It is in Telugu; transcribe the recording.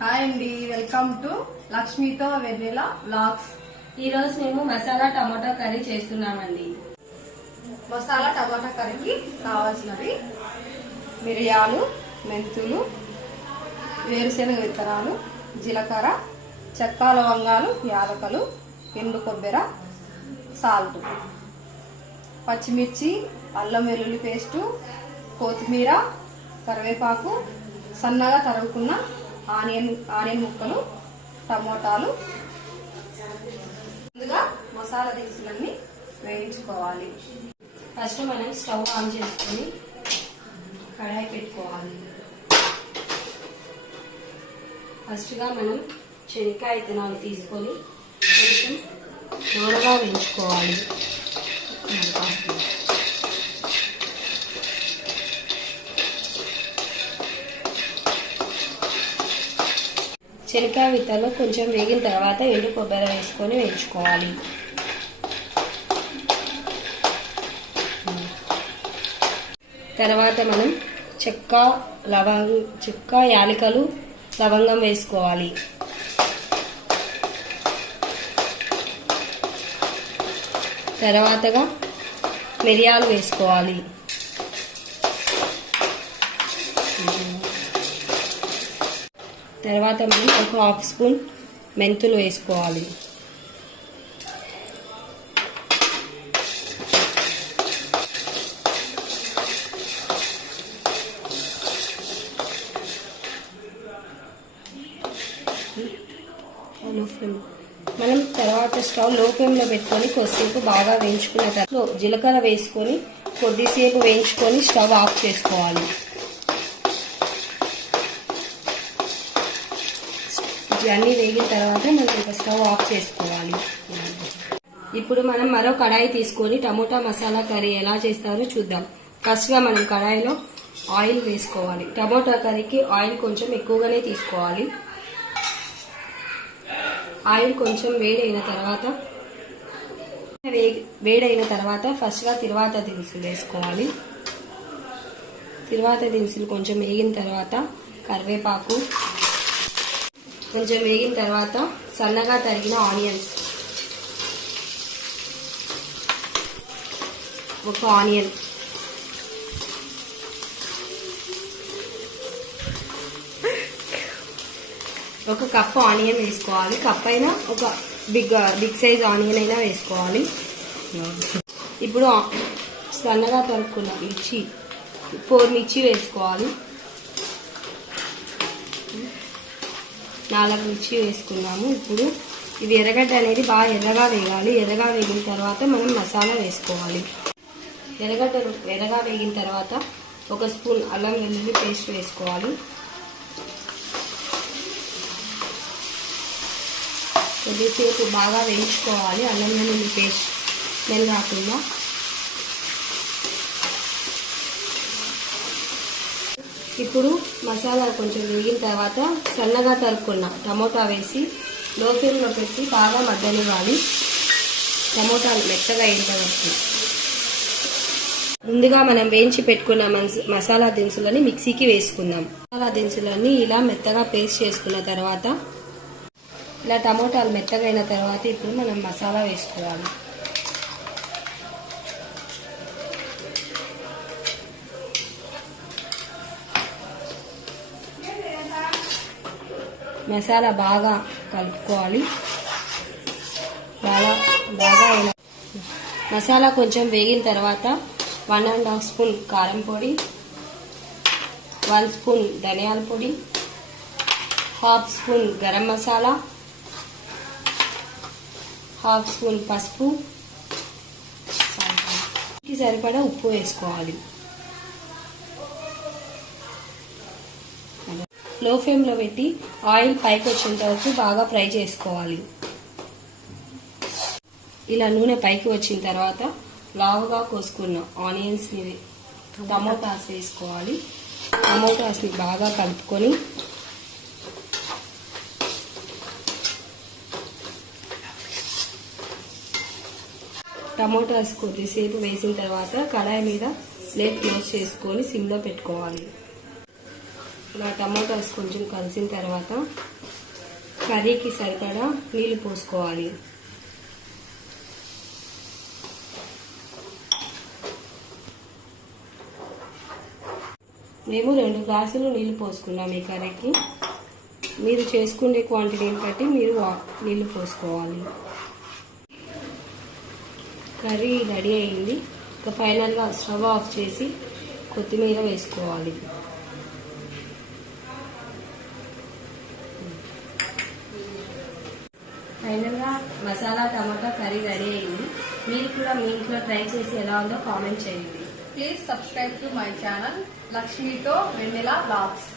హాయ్ అండి, వెల్కమ్ టు లక్ష్మితో వెన్నెల వ్లాగ్స్. ఈ రోజు మేము మసాలా టమాటా కర్రీ చేస్తున్నామండి. మసాలా టమాటా కర్రీకి కావాల్సినవి మిరియాలు, మెంతులు, వేరుశెనగ విత్తనాలు, జీలకర్ర, చెక్క, లవంగాలు, యాలకులు, ఎండు కొబ్బరి, సాల్ట్, పచ్చిమిర్చి, అల్లం వెల్లుల్లి పేస్టు, కొత్తిమీర, కరివేపాకు, సన్నగా తరుగుకున్న ఆనియన్ ముక్కలు, టమోటాలు. ముందుగా మసాలా దినుసులన్నీ వేయించుకోవాలి. ఫస్ట్ మనం స్టవ్ ఆన్ చేసుకొని కడాయి పెట్టుకోవాలి. ఫస్ట్గా మనం శనక్కాయ విత్తనాలు తీసుకొని కొంచెం దూరగా వేయించుకోవాలి. శనక్కాయ విత్తనాలు కొంచెం వేగిన తర్వాత ఎండు కొబ్బరి వేసుకొని వేయించుకోవాలి. తర్వాత మనం చెక్క, యాలకులు, లవంగం వేసుకోవాలి. తర్వాతగా మిరియాలు వేసుకోవాలి. తర్వాత మనం ఒక హాఫ్ స్పూన్ మెంతులు వేసుకోవాలి. మనం తర్వాత స్టవ్ లో ఫ్లేమ్లో పెట్టుకొని కొద్దిసేపు బాగా వేయించుకున్న తర్వాత జీలకర్ర వేసుకొని కొద్దిసేపు వేయించుకొని స్టవ్ ఆఫ్ చేసుకోవాలి. అన్నీ వేగిన తర్వాత మనం స్టవ్ ఆఫ్ చేసుకోవాలి. ఇప్పుడు మనం మరో కడాయి తీసుకొని టమోటా మసాలా కర్రీ ఎలా చేస్తారో చూద్దాం. ఫస్ట్గా మనం కడాయిలో ఆయిల్ వేసుకోవాలి. టమోటా కర్రీకి ఆయిల్ కొంచెం ఎక్కువగానే తీసుకోవాలి. ఆయిల్ కొంచెం వేడైన తర్వాత ఫస్ట్గా తిరువాత దినుసులు వేసుకోవాలి. తిరువాత దినుసులు కొంచెం వేగిన తర్వాత కరివేపాకు, కొంచెం వేగిన తర్వాత సన్నగా తరిగిన ఆనియన్స్, ఒక ఆనియన్, ఒక కప్పు ఆనియన్ వేసుకోవాలి. కప్ అయినా ఒక బిగ్ సైజ్ ఆనియన్ అయినా వేసుకోవాలి. ఇప్పుడు సన్నగా తరుక్కున్న 4 మిర్చి వేసుకోవాలి. 4 మిర్చి వేసుకున్నాము. ఇప్పుడు ఇవి ఎర్రగడ్డ అనేది బాగా ఎర్రగా వేగాలి. ఎర్రగా వేగిన తర్వాత మనం మసాలా వేసుకోవాలి. ఎర్రగా వేగిన తర్వాత 1 స్పూన్ అల్లం వెల్లుల్లి పేస్ట్ వేసుకోవాలి. కొద్దిసేపు బాగా వేయించుకోవాలి. అల్లం వెల్లుల్లి పేస్ట్ స్మెల్ రాకుండా. ఇప్పుడు మసాలా కొంచెం వేగిన తర్వాత సన్నగా తరుక్కున్న టమోటా వేసి లో ఫ్లేమ్లో పెట్టి బాగా మగ్గనివ్వాలి. టమోటాలు మెత్తగా అయ్యేంత వరకు. ముందుగా మనం వేయించి పెట్టుకున్న మసాలా దినుసులని మిక్సీకి వేసుకుందాం. మసాలా దినుసులన్నీ ఇలా మెత్తగా పేస్ట్ చేసుకున్న తర్వాత, ఇలా టమోటాలు మెత్తగా అయిన తర్వాత ఇప్పుడు మనం మసాలా వేసుకోవాలి. మసాలా బాగా కలుపుకోవాలి. మసాలా కొంచెం వేగిన తర్వాత 1.5 స్పూన్ కారం పొడి, 1 స్పూన్ ధనియాల పొడి, half spoon garam masala, half spoon పసుపు, సరిపడా ఉప్పు వేసుకోవాలి. లో ఫ్లేమ్లో పెట్టి ఆయిల్ పైకి వచ్చేంత వరకు బాగా ఫ్రై చేసుకోవాలి. ఇలా నూనె పైకి వచ్చిన తర్వాత లావుగా కోసుకున్న ఆనియన్స్ని, టమోటాస్ వేసుకోవాలి. టమోటాస్ని బాగా కలుపుకొని టమోటాస్ కొద్దిసేపు వేసిన తర్వాత కడాయి మీద ప్లేట్ క్లోజ్ చేసుకొని సిమ్లో పెట్టుకోవాలి. ఇలా టమాటాస్ కొంచెం కలిసిన తర్వాత కర్రీకి సరిపడా నీళ్లు పోసుకోవాలి. మేము 2 గ్లాసులు నీళ్లు పోసుకున్నాం ఈ కర్రీకి. మీరు చేసుకునే క్వాంటిటీని బట్టి మీరు నీళ్లు పోసుకోవాలి. కర్రీ రెడీ అయింది. ఇక ఫైనల్గా స్టవ్ ఆఫ్ చేసి కొత్తిమీర వేసుకోవాలి. ఫైనల్గా మసాలా టమాటా కర్రీ రెడీ అయింది. మీరు కూడా మీ ఇంట్లో ట్రై చేసి ఎలా ఉందో కామెంట్ చేయండి. Please subscribe to my channel లక్ష్మీతో వెన్నెల బ్లాగ్స్.